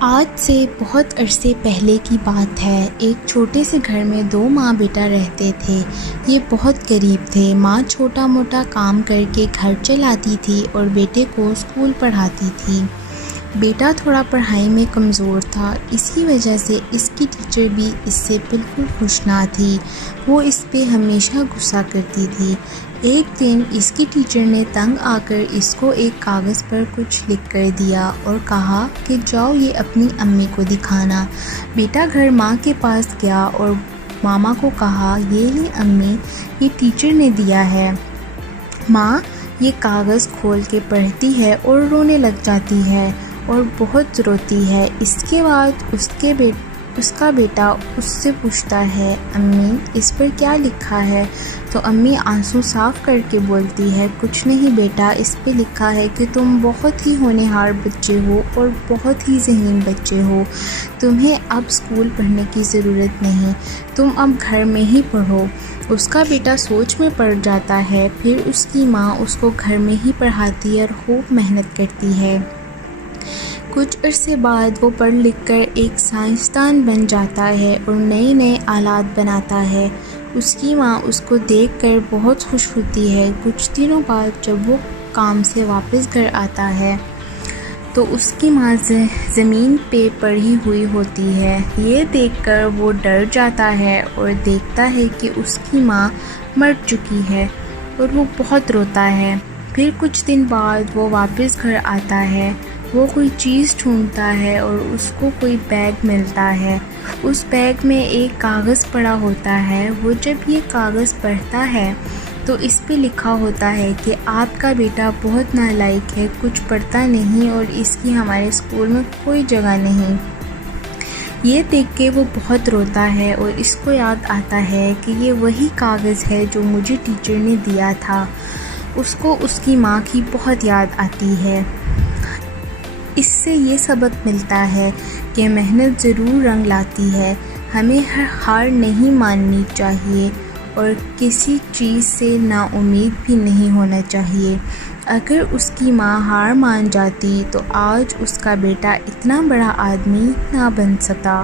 آج سے بہت عرصے پہلے کی بات ہے۔ ایک چھوٹے سے گھر میں دو ماں بیٹا رہتے تھے۔ یہ بہت غریب تھے۔ ماں چھوٹا موٹا کام کر کے گھر چلاتی تھی اور بیٹے کو اسکول پڑھاتی تھی۔ بیٹا تھوڑا پڑھائی میں کمزور تھا، اسی وجہ سے اس کی ٹیچر بھی اس سے بالکل خوش نہ تھی۔ وہ اس پہ ہمیشہ غصہ کرتی تھی۔ ایک دن اس کی ٹیچر نے تنگ آ کر اس کو ایک کاغذ پر کچھ لکھ کر دیا اور کہا کہ جاؤ یہ اپنی امی کو دکھانا۔ بیٹا گھر ماں کے پاس گیا اور ماما کو کہا، یہ لے امی، یہ ٹیچر نے دیا ہے۔ ماں یہ کاغذ کھول کے پڑھتی ہے اور رونے لگ جاتی ہے اور بہت روتی ہے۔ اس کے بعد اس کا بیٹا اس سے پوچھتا ہے، امی اس پر کیا لکھا ہے؟ تو امی آنسو صاف کر کے بولتی ہے، کچھ نہیں بیٹا، اس پہ لکھا ہے کہ تم بہت ہی ہونہار بچے ہو اور بہت ہی ذہین بچے ہو۔ تمہیں اب اسکول پڑھنے کی ضرورت نہیں، تم اب گھر میں ہی پڑھو۔ اس کا بیٹا سوچ میں پڑ جاتا ہے۔ پھر اس کی ماں اس کو گھر میں ہی پڑھاتی ہے اور خوب محنت کرتی ہے۔ کچھ عرصے بعد وہ پڑھ لکھ کر ایک سائنسدان بن جاتا ہے اور نئے نئے آلات بناتا ہے۔ اس کی ماں اس کو دیکھ کر بہت خوش ہوتی ہے۔ کچھ دنوں بعد جب وہ کام سے واپس گھر آتا ہے تو اس کی ماں زمین پہ پڑی ہوئی ہوتی ہے۔ یہ دیکھ کر وہ ڈر جاتا ہے اور دیکھتا ہے کہ اس کی ماں مر چکی ہے اور وہ بہت روتا ہے۔ پھر کچھ دن بعد وہ واپس گھر آتا ہے۔ وہ کوئی چیز ڈھونڈتا ہے اور اس کو کوئی بیگ ملتا ہے۔ اس بیگ میں ایک کاغذ پڑا ہوتا ہے۔ وہ جب یہ کاغذ پڑھتا ہے تو اس پہ لکھا ہوتا ہے کہ آپ کا بیٹا بہت نالائق ہے، کچھ پڑھتا نہیں اور اس کی ہمارے اسکول میں کوئی جگہ نہیں۔ یہ دیکھ کے وہ بہت روتا ہے اور اس کو یاد آتا ہے کہ یہ وہی کاغذ ہے جو مجھے ٹیچر نے دیا تھا۔ اس کو اس کی ماں کی بہت یاد آتی ہے۔ اس سے یہ سبق ملتا ہے کہ محنت ضرور رنگ لاتی ہے۔ ہمیں ہار نہیں ماننی چاہیے اور کسی چیز سے نا امید بھی نہیں ہونا چاہیے۔ اگر اس کی ماں ہار مان جاتی تو آج اس کا بیٹا اتنا بڑا آدمی نہ بن سکتا۔